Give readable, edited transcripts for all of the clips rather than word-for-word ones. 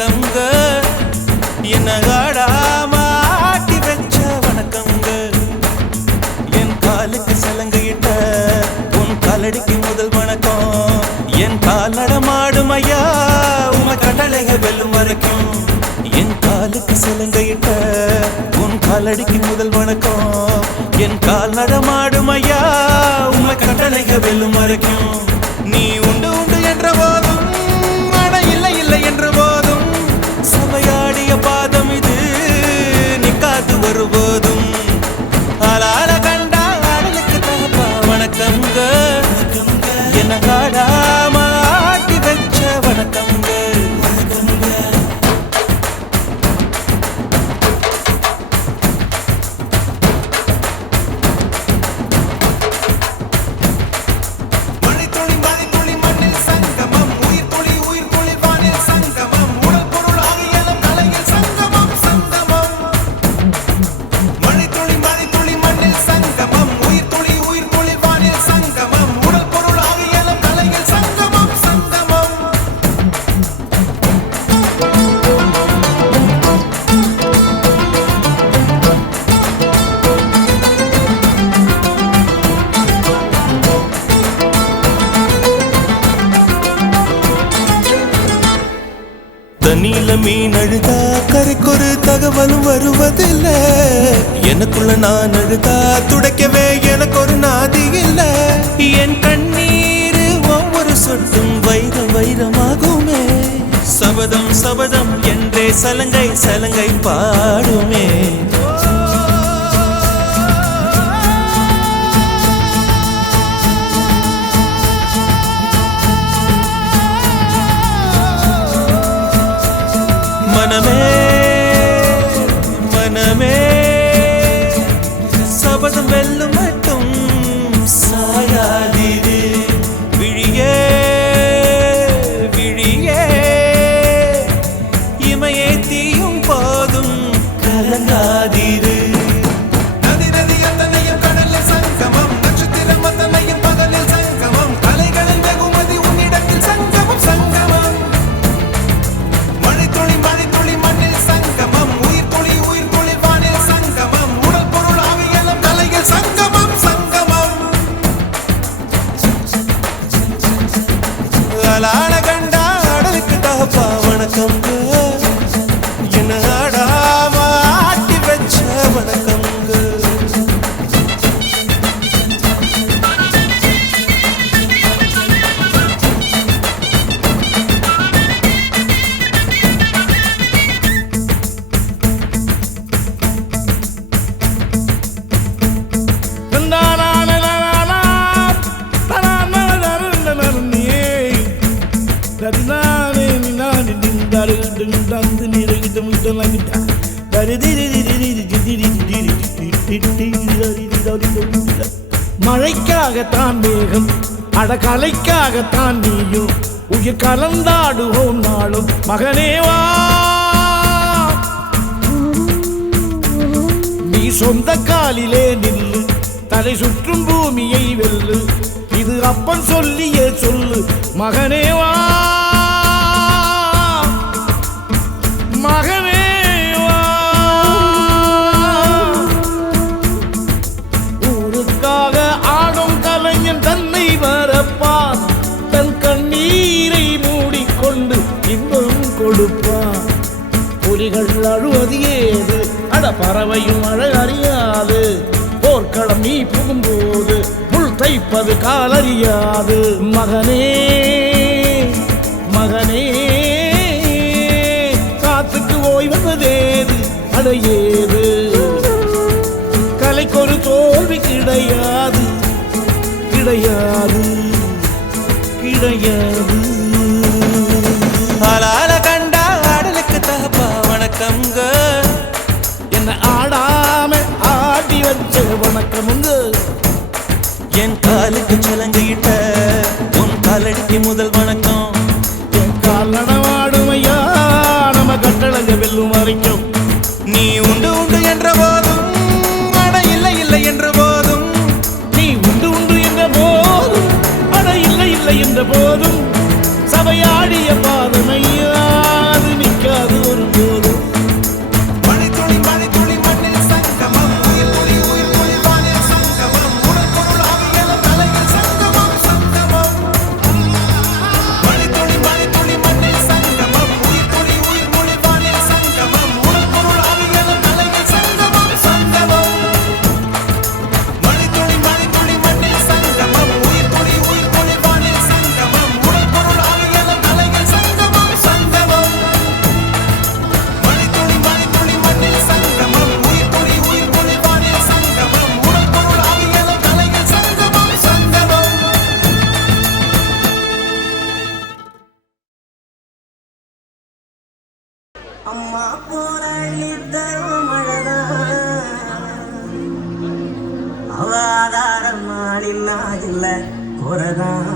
வணக்கங்க என்ன ஆடாம ஆட்டி வச்ச வணக்கங்க என் காலுக்கு சலங்கையிட்ட உன் காலடிக்கு முதல் வணக்கம் என் கால் நடமாடும் ஐயா உம கடலைக வெல்லும் வரைக்கும் என் காலுக்கு சலங்கையிட்ட உன் காலடிக்கு முதல் வணக்கம் என் கால் நடமாடும் ஐயா உம கடலைக வெல்லும் வரைக்கும் நீ உண்டு உண்டு என்ற போதும் அட இல்லை இல்லை என்ற போதும் சபையாடிய பாதம் இது நிக்காது வருபோதும் ஆளால கண்டா ஆடலுக்கு தகப்பா வணக்கங்க என்ன ஆடாம ஆட்டி வச்ச வணக்கங்க தண்ணியில மீன் அழுதா கரைக்கொரு தகவலும் வருவதில்லை எனக்குள்ள நான் அழுதா துடைக்கவே எனக்கு ஒரு நாதி இல்லை என் கண்ணீர் ஒவ்வொரு சொட்டும் வைரம் வைரமாகுமே சபதம் சபதம் என்றே சலங்கை சலங்கை பாடுமே மனமே மனமே சபதம் வெல்லும் மட்டும் சாயாதிரு விழியே விழியே இமையே தீயும் போதும் கலங்காதிரு நதி நதி அத்தனையும் கடலில் சங்கமம் நட்சத்திரம் அத்தனையும் பகலில் சங்கமம் கலைகளின் வெகுமதி உன்னிடத்தில் சங்கமம் சங்கமம் ஆளான கண்டா ஆடலுக்கு தகப்பா வணக்கங்க என்ன ஆடாம ஆட்டி வச்ச வணக்கங்க மழைக்காகத்தான் மேகம் அடகலைக்காகத்தான் நீயும் உயிர் கலந்தாடுவோம் நாளும் மகனேவா நீ சொந்த காலிலே நில்லு தலை சுற்றும் பூமியை வெல்லு இது அப்பன் சொல்லியே சொல்லு மகனேவா மகனேவா ஊருக்காக ஆடும் கலைஞன் தன்னை வரப்பான் தன் கண்ணீரை மூடிக்கொண்டு இன்பம் கொடுப்பான் புலிகள் அழுவது ஏது அட பறவையும் அழகறியாது போர்க்களம் நீ புகும்போது முள் தைப்பது காலறியாது மகனே மகனே காத்துக்கு ஓய்வதேது அடையேது கலைக்கொரு தோல்வி கிடையாது கிடையாது கிடையாது ஆளால கண்டா ஆடலுக்கு தகப்பா வணக்கங்க என்ன ஆடாம ஆடி வச்ச வணக்கமுங்க என் காலுக்கு சலங்கையிட்ட உன் காலடிக்கு முதல் வணக்கம் என் கால் நடமாடும் ஐயா நம்ம கட்டளங்க வெல்லும் வரைக்கும் நீ உண்டு உண்டு என்ற போதும் அட இல்லை இல்லை என்ற போதும் நீ உண்டு உண்டு என்ற போதும் அட இல்லை இல்லை என்ற போதும் சபையாடிய பாதமையாது நிற்க அம்மா போல தரும் மழைதான் அவ ஆதாரமா நின்னா இல்ல குறைதான்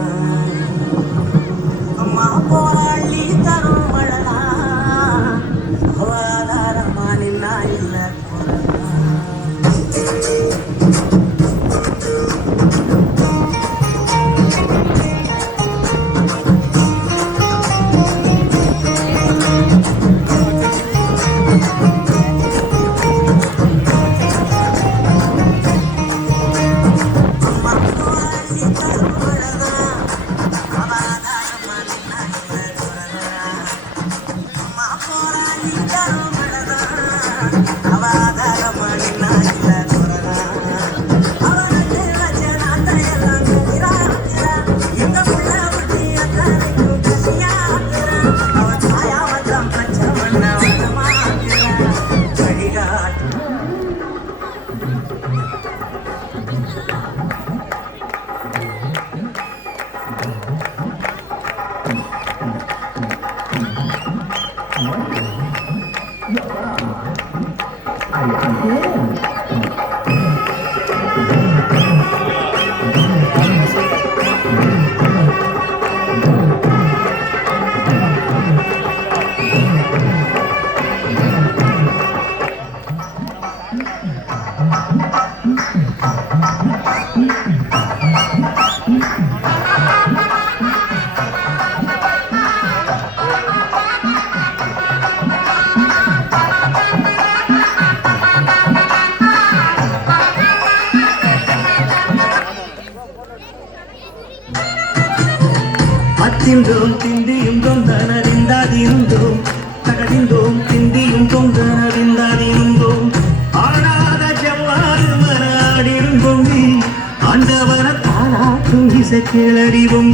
அம்மா போல தரும் மழைதான் அவ ஆதாரமா நின்னா இல்ல திந்தோம் திந்தியும் தொந்தனறிந்தாதிருந்தோம் தகதிந்தோம் திந்தியும் தொந்தனறிந்தாதிருந்தோம் ஆடாத செவ்வாறு மனாடிருந்தோம் ஆண்டவன தாளாட்டும் இசை கேளறிவோம்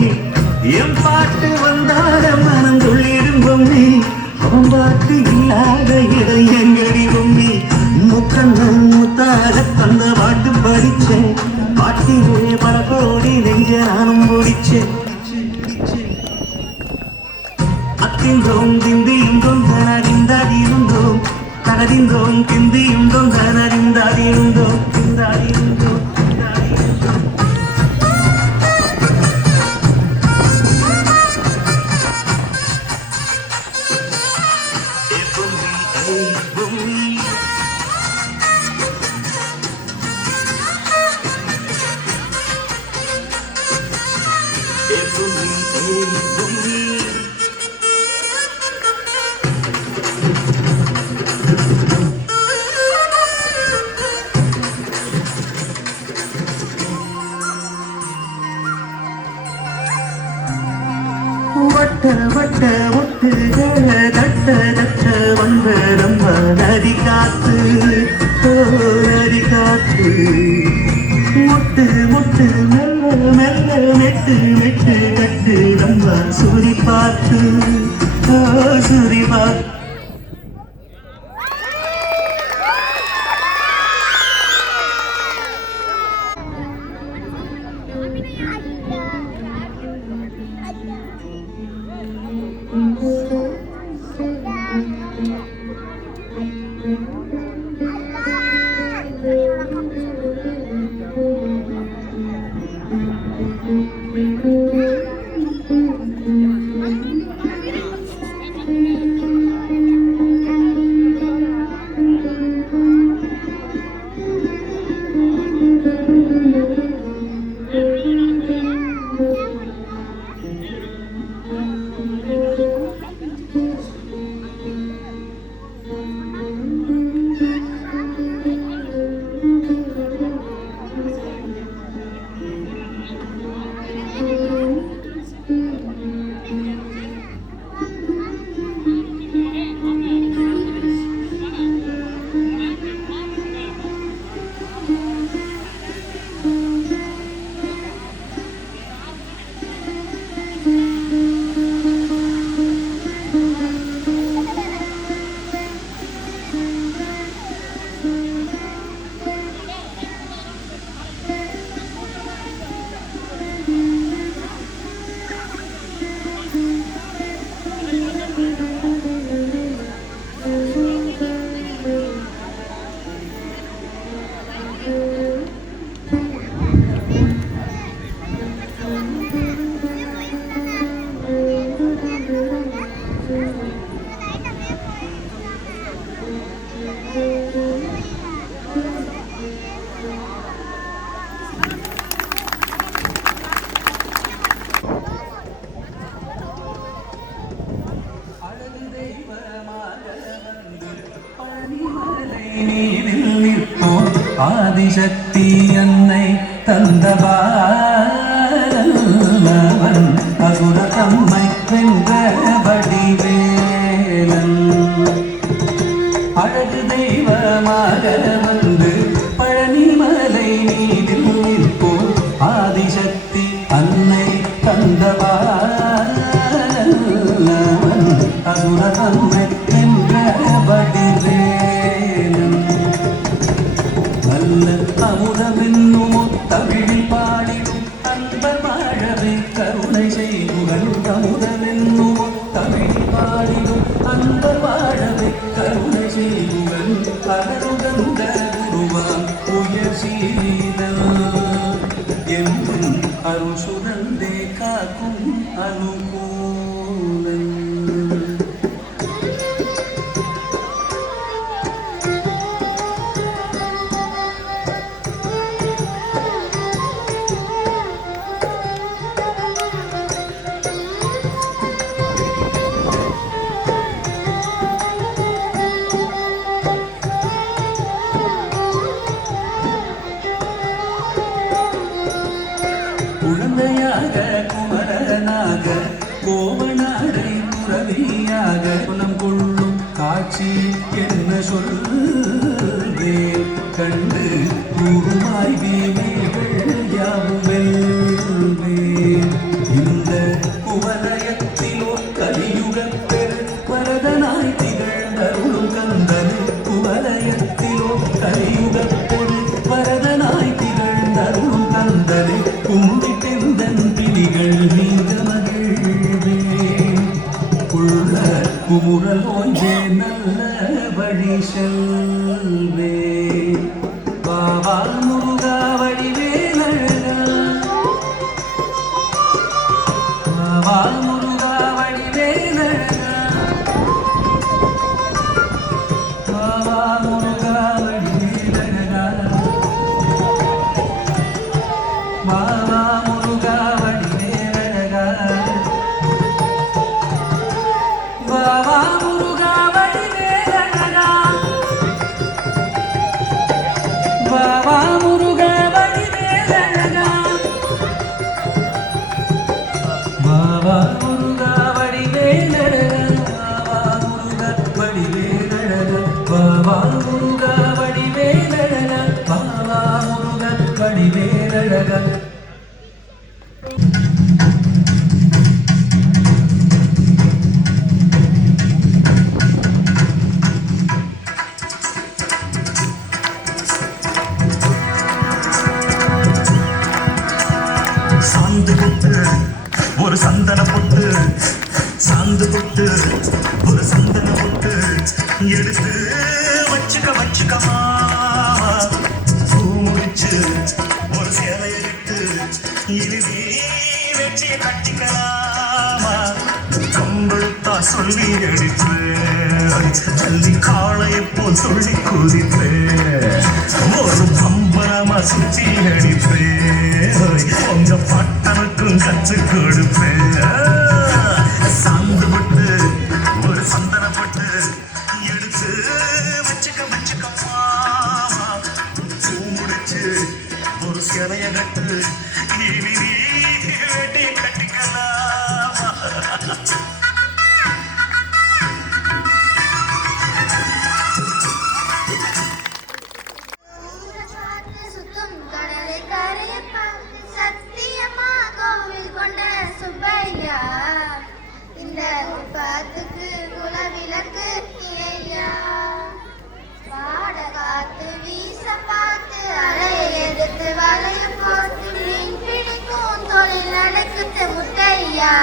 எம் பாட்டு வந்தாட மனம் துள்ளிருந்தோம் அவன் பாட்டு இல்லாத இடை எங்கடிவோம் முக்கண்ணன் முத்தாக தந்த பாட்டு படிச்சேன் பாட்டிலே பல கோடி நெஞ்ச நானும் முடிச்சேன் அத்திந்தோம் திந்தியும் தொந்தனறிந்தாதிருந்தோம் தகதிந்தோம் திந்தியும் தொந்தனறிந்தாதிருந்தோம் திந்தாதிருந்தோம் வட்ட வட்ட ஒட்டுகள தட்ட தட்ட வந்த நம்ம நதி காத்து நதி காத்து மொட்டு மொட்டு மெல்ல மெல்ல மெட்டு மெட்டு கட்டு நம்ம சூரி பார்த்து சூரி பார்த்து ஆதிசக்தி அன்னை தந்தபாலவன் அசுர தம்மை வென்ற வடிவேலன் அழகு தெய்வமாக வந்து பழனிமலை நீரில் நிற்போம் ஆதிசக்தி அன்னை தந்தபாலவன் அசுர தம்மை வென்ற வடிவேலன் நல்ல அமுதமென்னும் தமிழில் பாடிடும் அன்பர் வாழவே கருணை செய்குகள் அமுதமென்னும் தமிழில் பாடிடும் அன்பர் வாழவே கருணை செய்குகள் அருகந்த குருவான் உயர் சீரல் என்றும் அருள் சுரந்தே காக்கும் அனுகூலன் குழந்தையாக குமரனாக கோவனாரை துறவியாக குணம் கொள்ளும் காட்சி என்ன சொல்வேன் கண்டு கூறுமாய் வீமைகள் யாவும் வெல்வேன் இந்த குவலயத்திலோ கலியுகப் பெரு வரதனாய் திகழ்ந்தருளும் கந்தன் குவலயத்திலோ கலியுகப் பெரு வரதனாய் திகழ்ந்தருளும் கந்தனை கும்பிட்டெந்தன் பிணிகள் நீங்க மகிழ்வேன் உள்ள குமுறல் ஓய்வே நல்ல வழி செல்வே பாவா முருகா வடிவேலழகா பாவா முருகா வடிவேலழகா பாவா முருகா வடிவேலழகா பாவா முருகா வடிவேலழகா பாவா முருகா வடிவேலழகா பாவா முருகா வடிவேலழகா பாவா முருகா வடிவேலழகா பாவா முருகா வடிவேலழகா பாவா முருகா வடிவேலழகா சாந்து பொட்டு ஒரு சந்தன பொட்டு சாந்து பொட்டு ஒரு சந்தன பொட்டு எடுத்து வச்சுக்கமா பூ முடிச்சு ஒரு சேலையை விட்டு இறுதி வெற்றியை கட்டிக்கலாமா கம்பெழுத்தா சொல்லி அடிப்பேன் ஜல்லி காளையை போல் சொல்லி குதிப்பேன் ஒரு பம்பரமா சுற்றி அடிப்பேன் உங்க பட்டனுக்கும் கற்று கொடுப்பேன் சாந்து பட்டு ஒரு சந்தன பட்டு எடுத்து வச்சுக்கமா பூ முடிச்சு ஒரு சிலைய கட்டு இனி நீ வெட்டியை கட்டிக்கலாமா சுத்தும் கடலை கரையப்பா சத்தியமா கோவில் கொண்ட சுப்பையா இந்த குப்பத்துக்கு குலவிளக்கு ஐயா பாட காத்து வீச பார்த்து அலையை எதிர்த்து வளைய போட்டு மீன் பிடிக்கும் தொழில் நடக்குது முட்டையா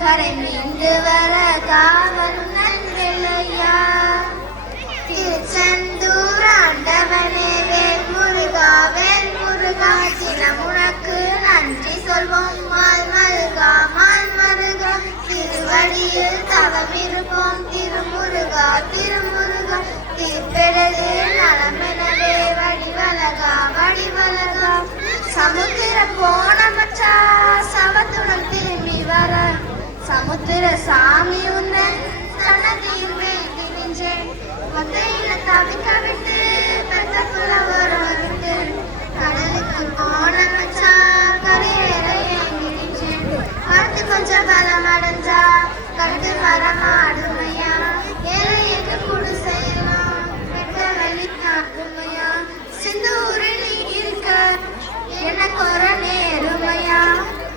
கரை மீண்டு வர காவலும் நல்வெள்ளையா திருச்செந்தூர் ஆண்டவனே வேல் முருகா தினம் உனக்கு நன்றி சொல்வோம் மால் மருகா திருவடியில் தவம் இருப்போம் திருமுருகா திருப்பெடது நலமெனவே வடிவலகா சமுத்திரம் போன மச்சா சவத்துடன் திரும்பி வர சமுத்திர சாமி உன்னன் சன்னதியின் மேல் திரிஞ்சேன் கொத்தையில தவிக்க விட்டு பெத்த புலவர் கொஞ்சம் பலம் அடைஞ்சா கட்டு மரம் ஆடுமையா ஏழைக்கு குடு செய்யலாம் வெட்ட வெளி நாட்டுமையா சிந்தூரி நீ இருக்க எனக்கு ஒரு நேருமையா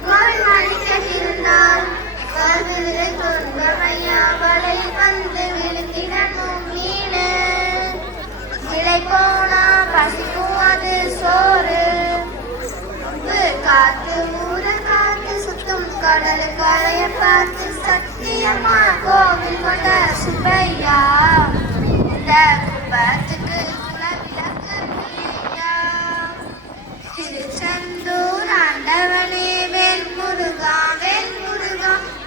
கோல் மணிக்க இருந்தால் கல்விலே தொண்டமையா வலை வந்து விழுத்திடணும் மீனு விலை போனா பசிக்கும் அது சோறு காத்து ஊர காத்து சுத்தும் கடல் கரைய பார்த்து சத்தியமா கோவில் கொண்ட சுப்பையா இந்த குப்பத்துக்கு குலவிளக்கு நீயா திருச்செந்தூர் ஆண்டவனே வேல் முருகா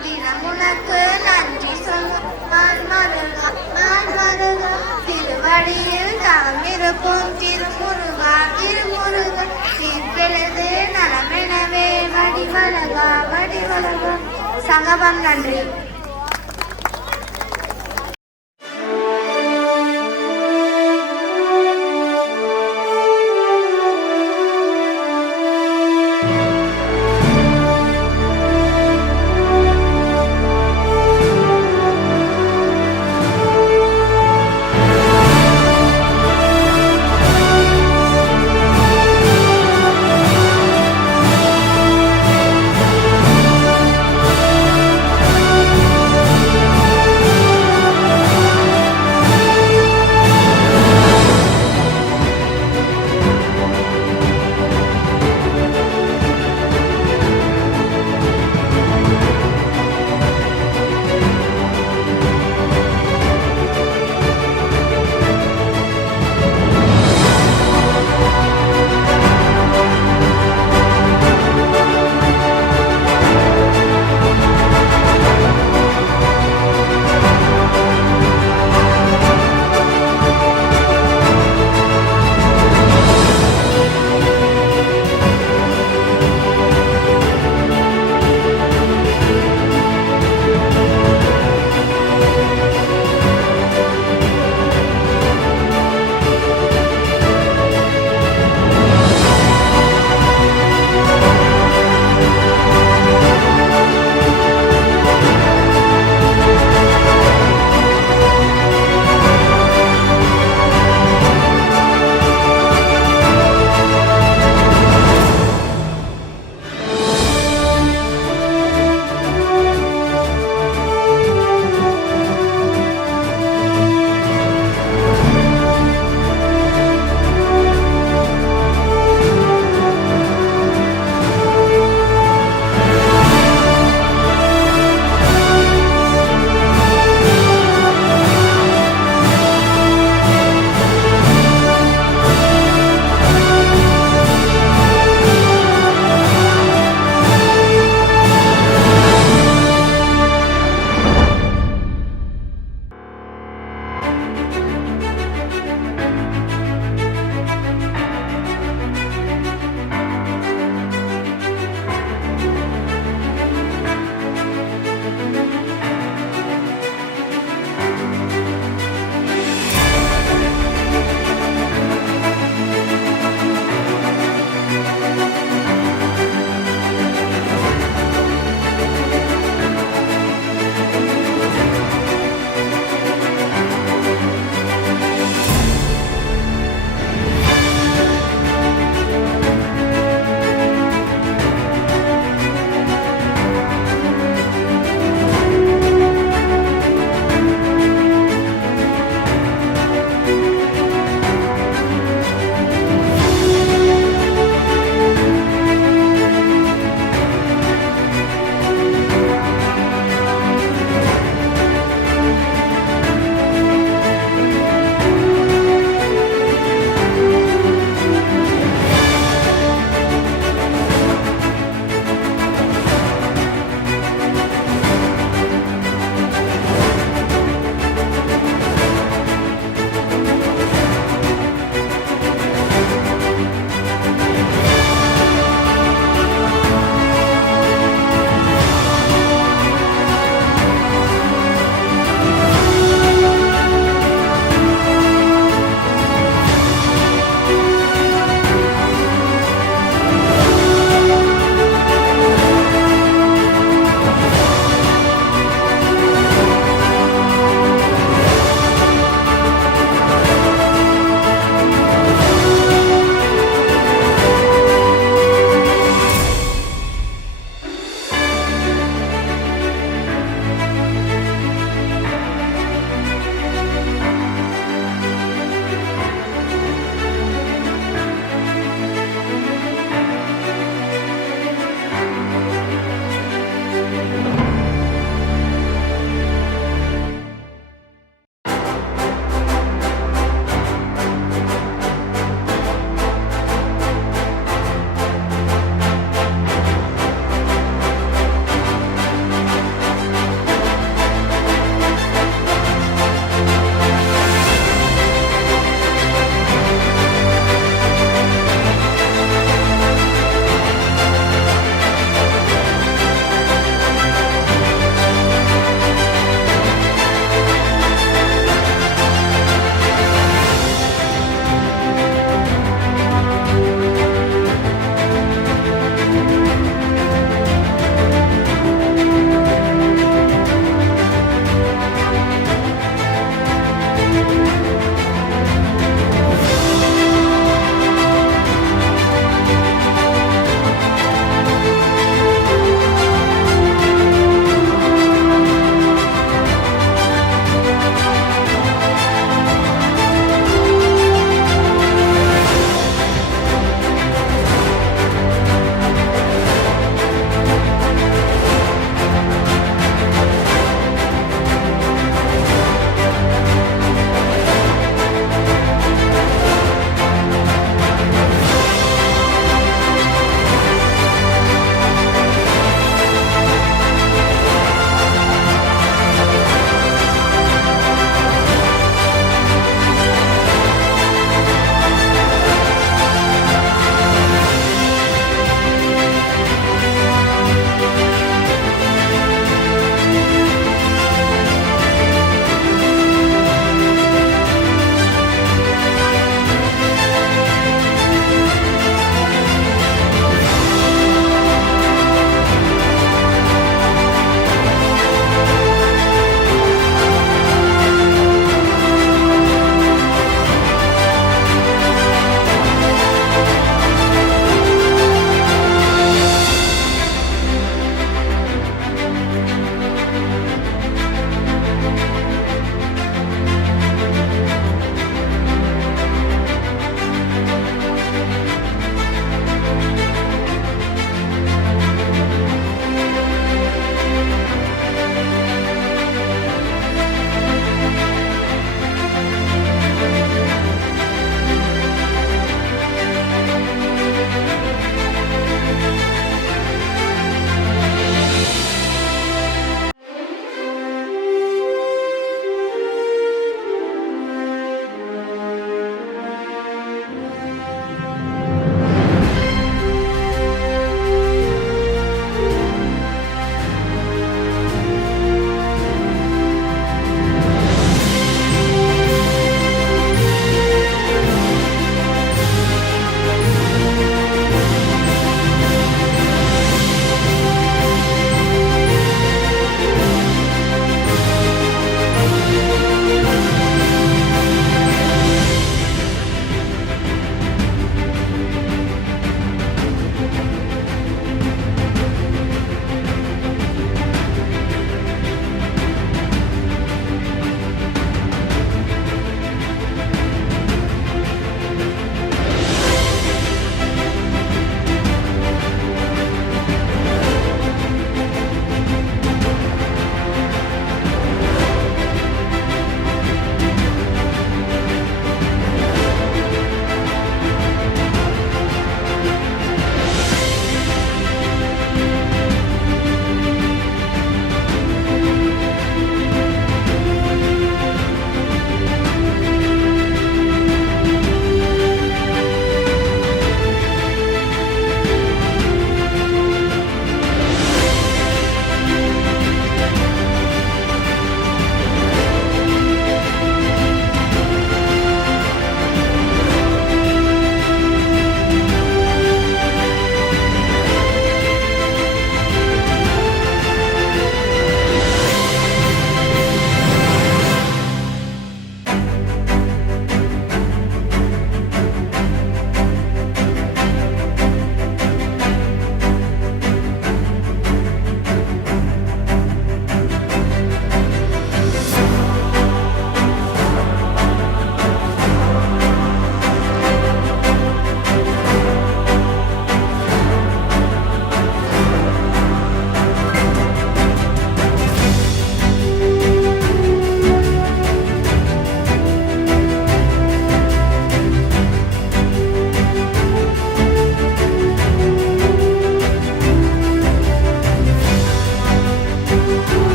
தினம் உனக்கு நன்றி சொல்லுமான் மருகா திருவடியில் தாமிருக்கும் திருமுருகா தீர்ப்பெழுது நலமெனவே வடிவழகா சங்கமம் நன்றி.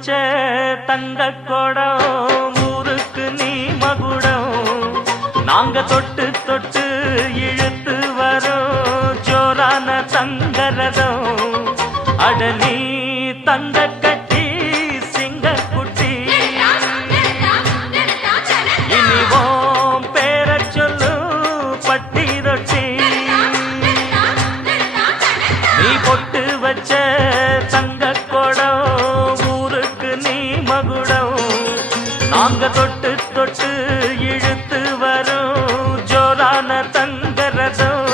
வச்ச தங்க குடம் ஊருக்கு நீ மகுடம் நாங்க தொட்டு தொட்டு இழுத்து வரோம் ஜோரான தங்கரதம் அட நீ தங்க கட்டி சிங்க குட்டி இனிவோம் பேர சொல்லு பட்டி ரொட்டி நீ பொட்டு வச்ச தங்க குடம் ஊருக்கு நீ மகுடம் நாங்க தொட்டு தொட்டு இழுத்து வரும் ஜோரான தங்கரதம்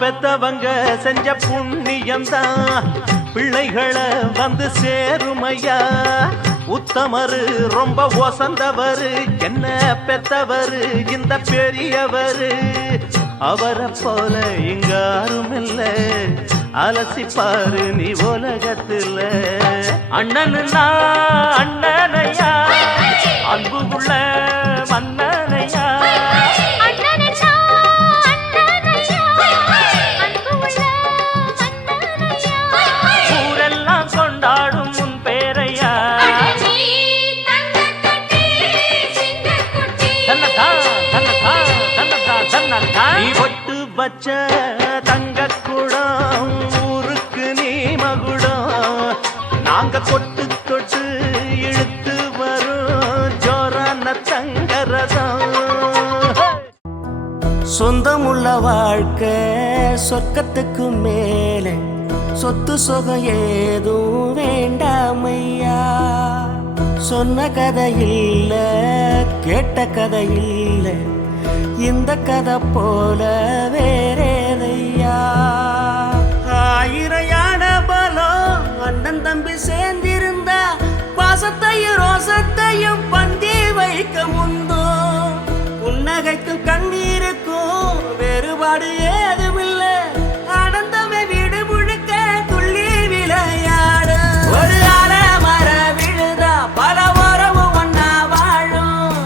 பெத்தவங்க செஞ்ச புண்ணியம்தான் பிள்ளைகளை வந்து சேருமையா உத்தமரு ரொம்ப ஒசந்தவரு என்ன பெத்தவரு இந்த பெரியவரு அவரை போல இங்க யாரும் இல்ல அலசிப்பாரு நீ உலகத்துல அண்ணனுன்னா அண்ணனையா அன்பு உள்ள மன்னனையா நீ பொட்டு வச்ச தங்க குடம் ஊருக்கு நீ மகுடம் நாங்க கொட்டு தொட்டு இழுத்து வரும் ஜோரான தங்கரதம் சொந்தமுள்ள வாழ்க்கை சொர்க்கத்துக்கு மேலே சொத்து சுகம் ஏதும் வேண்டாமையா சொன்ன கதை இல்ல கேட்ட கதை இல்ல இந்த கதை போல வேறேதையா ஆயிரையான பலம் அண்ணன் தம்பி சேர்ந்திருந்தா பாசத்தையும் ரோசத்தையும் பந்தி வைக்க முந்தோ புன்னகைக்கும் கண்ணீருக்கும் வேறுபாடு ஏதுமில்ல ஆனந்தமே வீடு முழுக்க துள்ளி விளையாடு ஒரு ஆல மர விழுதா பல உறவும் ஒன்னா வாழும்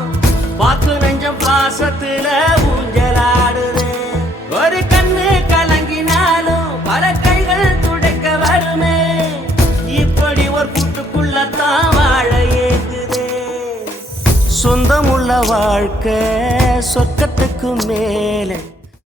வாக்கு நெஞ்சம் பாசத்துல ஊஞ்சலாடுது ஒரு கண்ணு கலங்கினாலும் பல கைகள் துடைக்க வருமே இப்படி ஒரு கூட்டுக்குள்ளத்தான் வாழ ஏங்குதே சொந்தமுள்ள வாழ்க்கை சொர்க்கத்துக்கு மேலே